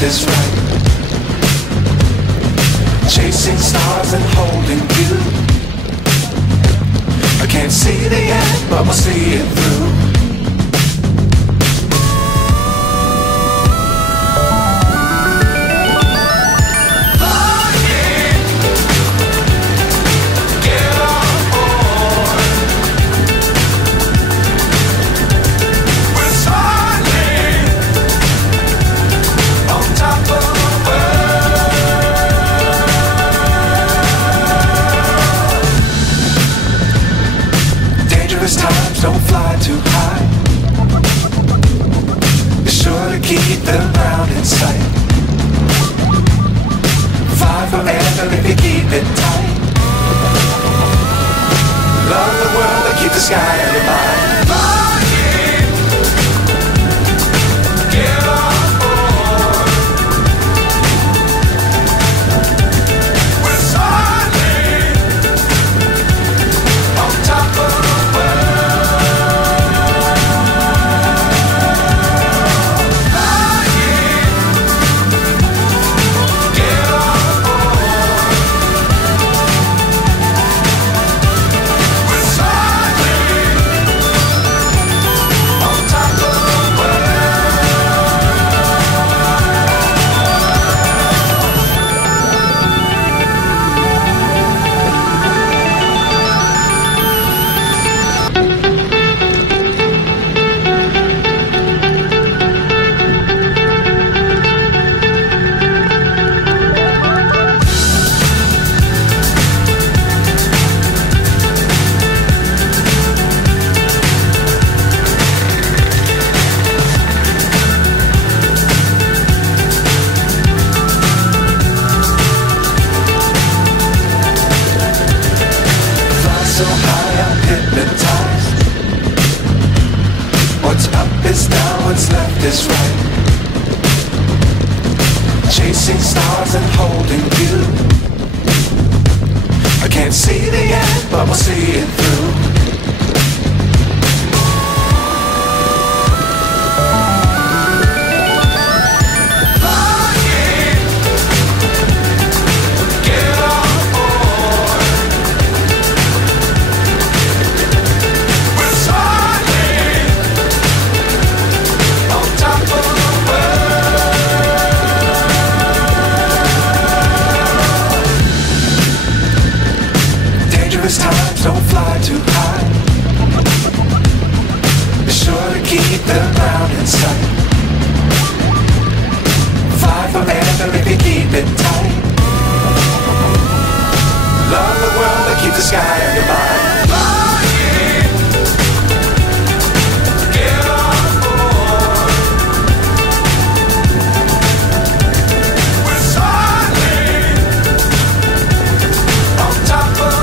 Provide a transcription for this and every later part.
left is right. Chasing stars and holding you. I can't see the end, but we'll see it through. Times don't fly too high. Be sure to keep the ground in sight. Fly forever if you keep it tight. Love the world and keep the sky on your mind. Flying, get on board. We're soaring on top of the is right. Chasing stars and holding you. I can't see the end, but we'll see it through. Times don't fly too high. Be sure to keep the ground in sight. Fly forever if you keep it tight. Love the world and keep the sky on your mind. Flying, get on board. We're soaring on top of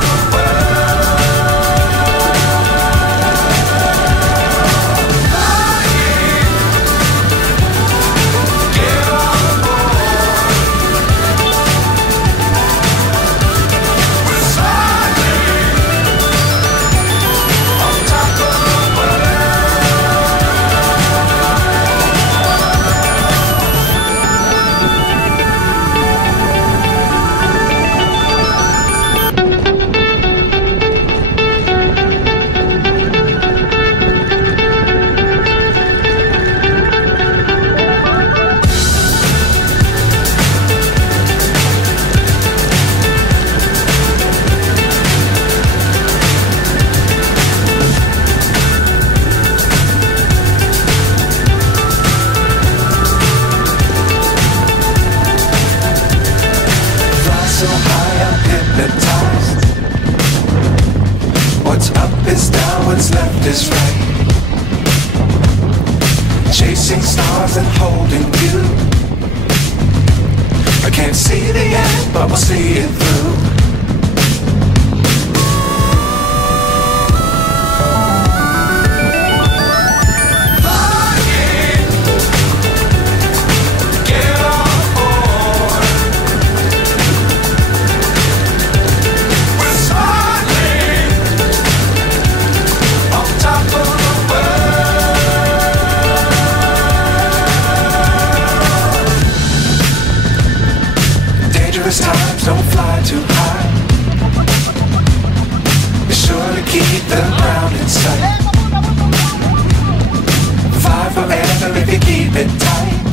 is right. Chasing stars and holding you. I can't see the end, but we'll see it through. Dangerous times, don't fly too high. Be sure to keep the ground in sight. Fly forever if you keep it tight.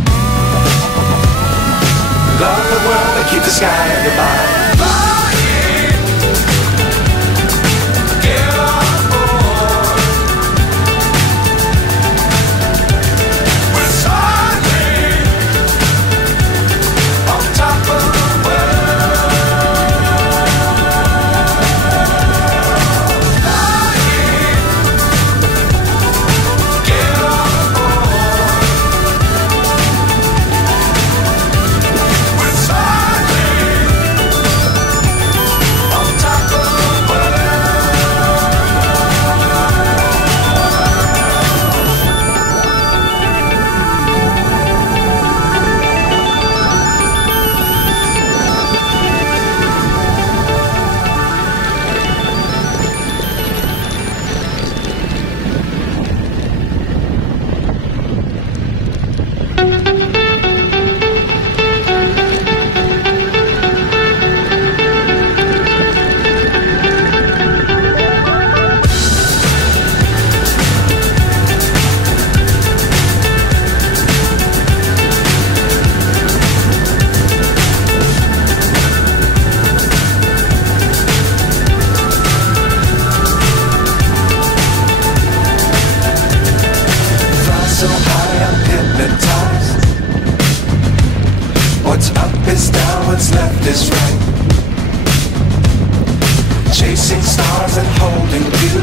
Love the world and keep the sky on your mind. Flying, get on board. We're soaring on top of the world. Flying, get on board. We're soaring on top of the so high I'm hypnotized. What's up is down, what's left is right. Chasing stars and holding you.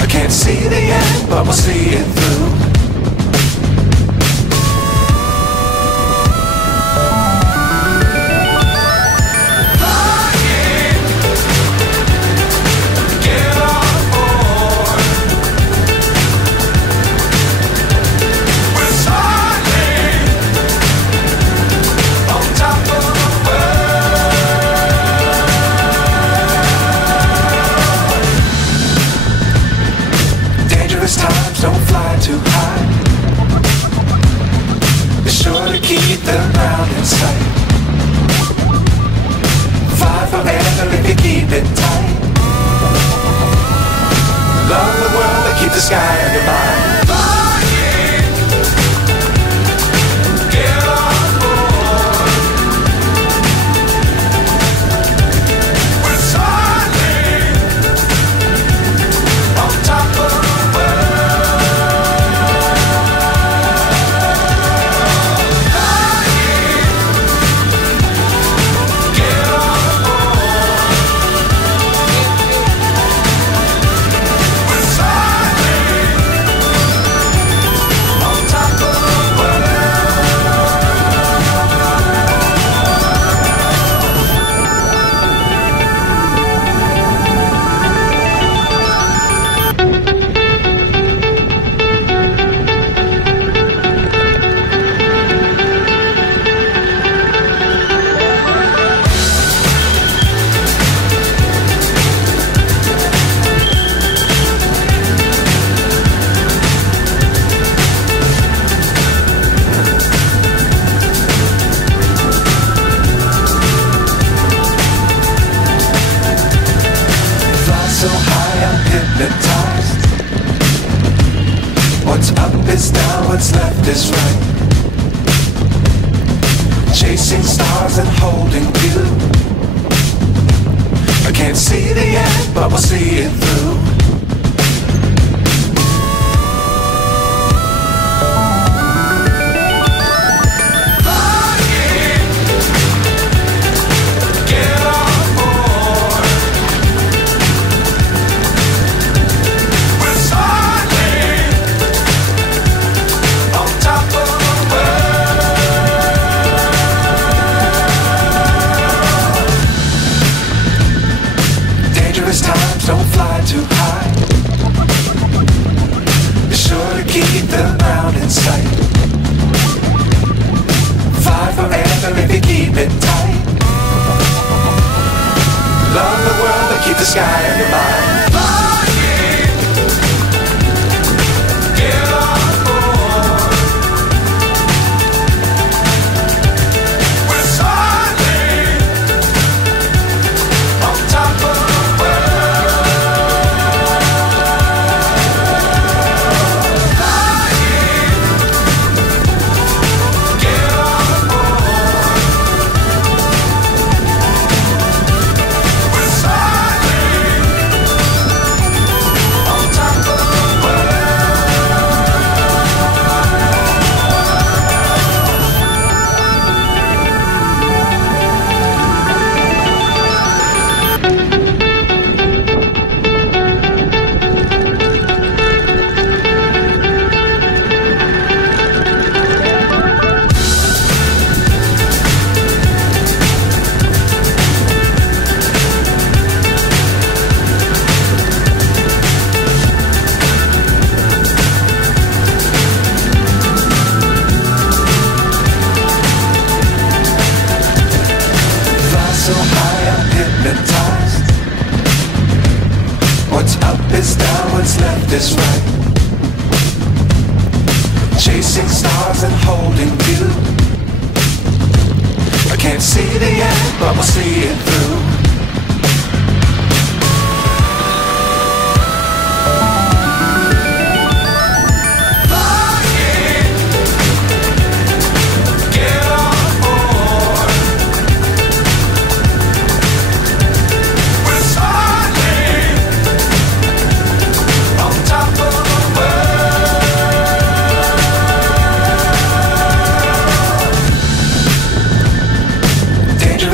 I can't see the end, but we'll see it through. Flying, get on board. We're soaring on top of the world. Dangerous times, don't fly too high. Be sure to keep the ground in sight. Fly forever if you keep it tight. Love the world and keep the sky on your mind. Flying, get on board. We're soaring on top of the world. Flying, get on board. We're soaring on top of the world. Fly so high I'm hypnotized. What's up is down, what's left is right. Chasing stars and holding you. I can't see the end, but we'll see it through. Flying, get on board. We're soaring on top of the world. Dangerous times, don't fly too high. Be sure to keep the ground in sight. Fly forever if you keep it tight. Love the world and keep the sky on your mind. Flying, get on board. We're so is right. Chasing stars and holding you. I can't see the end, but we'll see it through.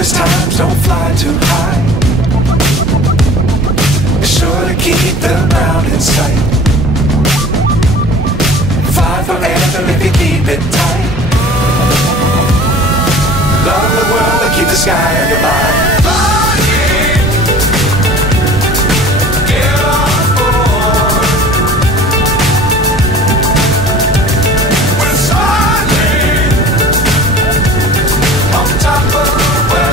Times don't fly too high. Be sure to keep the ground in sight. Fly forever if you keep it tight. Love the world and keep the sky on your mind. Get on board. We're soaring on top of the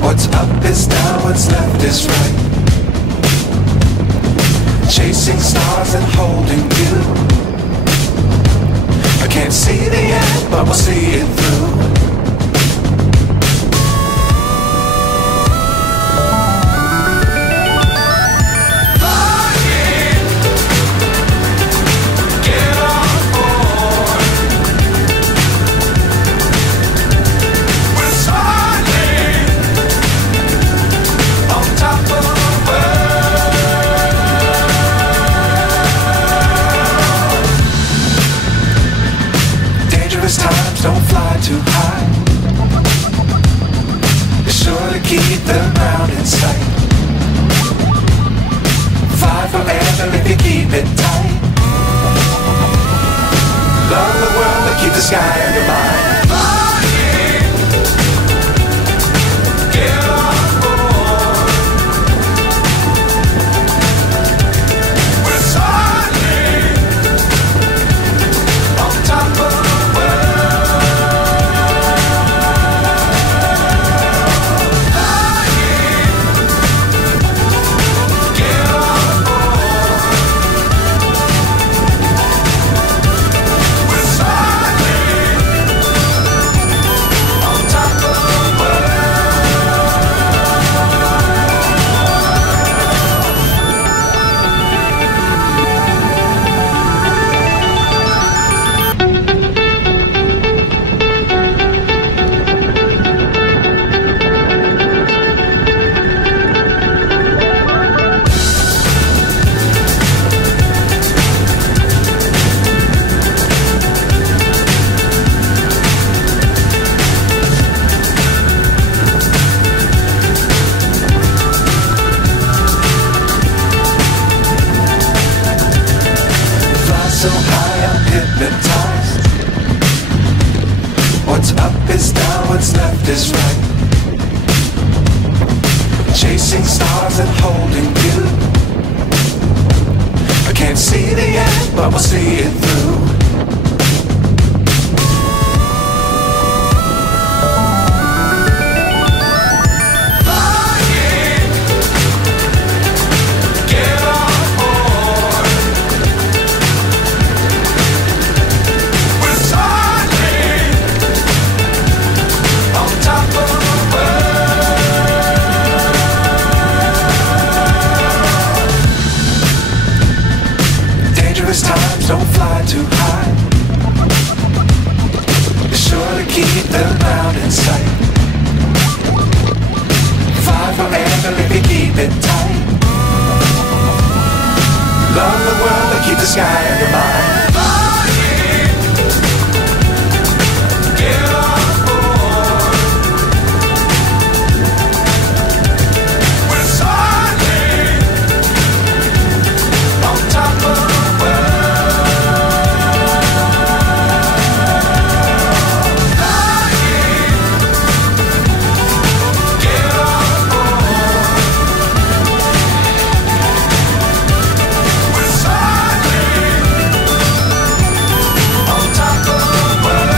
what's up is down, what's left is right. Chasing stars and holding you. I can't see the end, but we'll see it through. Times don't fly too high. Be sure to keep the ground in sight. Fly forever if you keep it tight. Love the world and keep the sky on your mind. Get on board. We're soaring on top of so high I'm hypnotized. What's up is down, what's left is right. Chasing stars and holding you. I can't see the end, but we'll see it through. keep the ground in sight. Fly forever if you keep it tight. Love the world but keep the sky on your mind. Get on board. We're soaring on top of the world. Flying. Get on board. We're soaring on top of the world.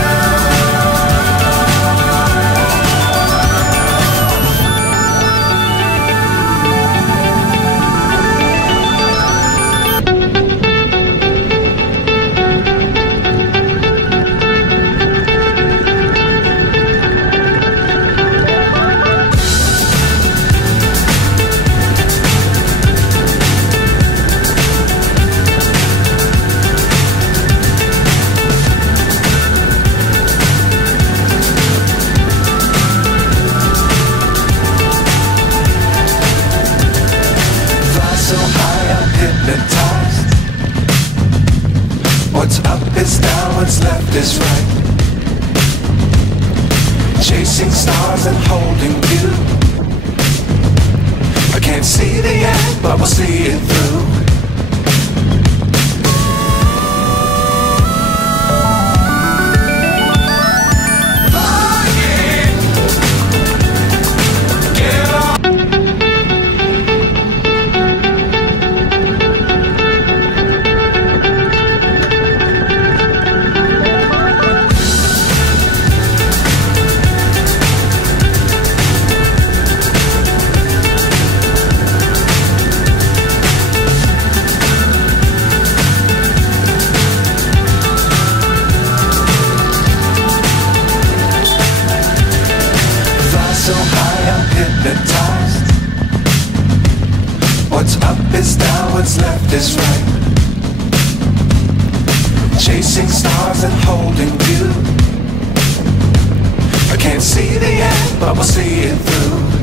Fly so high I'm hypnotized. What's up is down, what's left is right. Chasing stars and holding you. I can't see the end, but we'll see it through. Flying. Get on. Fly so high I'm hypnotized. What's up is down, what's left is right. Chasing stars and holding you. I can't see the end, but we'll see it through.